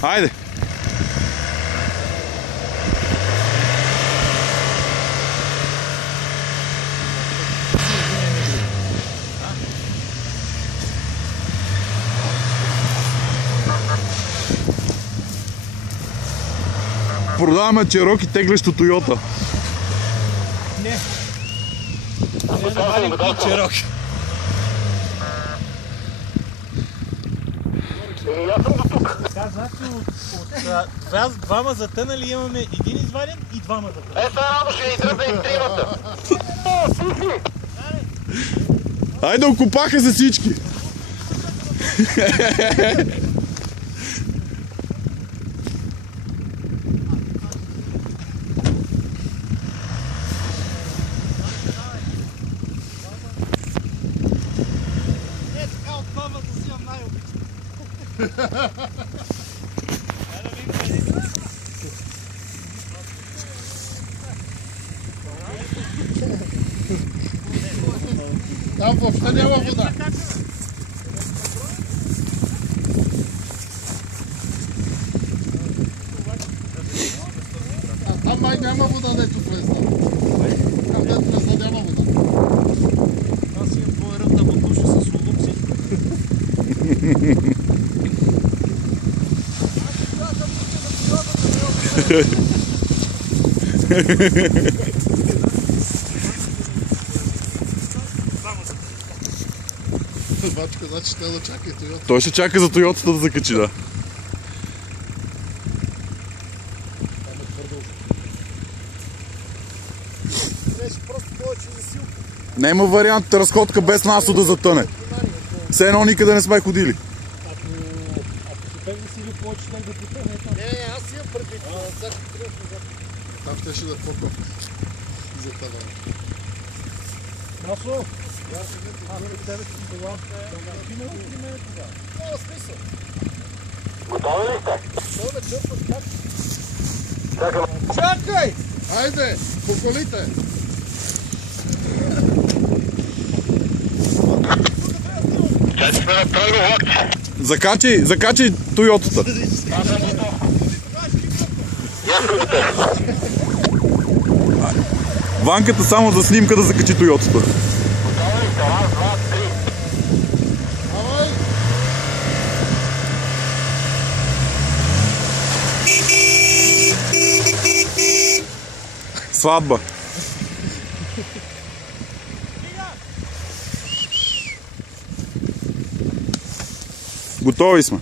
Хайде! Продаваме Чероки теглещо Тойота. Не. Не да вадим Чероки. Аз съм до тук. Така, значи от двама затънали имаме един изваден и двама затънали. Ето рано ще ни дръпне и тримата. Айде, окупаха се всички! Там въобще няма вода. Там май няма вода, дето влезна. Там дето влезна няма вода. Аз имам твой ръб да потуши с улупси. Бачка, значи ще да чака и Тойота. Той ще чака за Тойотата да закачи, да. Нема вариант разходка без насо да затъне. Все едно никъде не сме ходили. Ако се бегне си или повече да потъне там. Не, аз имам предвид. Там ще да по-кофти. За това. Насо! Аз пред тебе си била. Няма смисъл. Готови ли сте? Що да чърпаш как? Чакам. Чакай! Айде, по колите! Чакай сме на тройно локти. Закачай Тойотата. Аз съм готов. Я съм готов. Ванката само за снимка да закачи Тойотата. Готови ли сте? Раз, два, три. Давай! Сватба. Готови сме.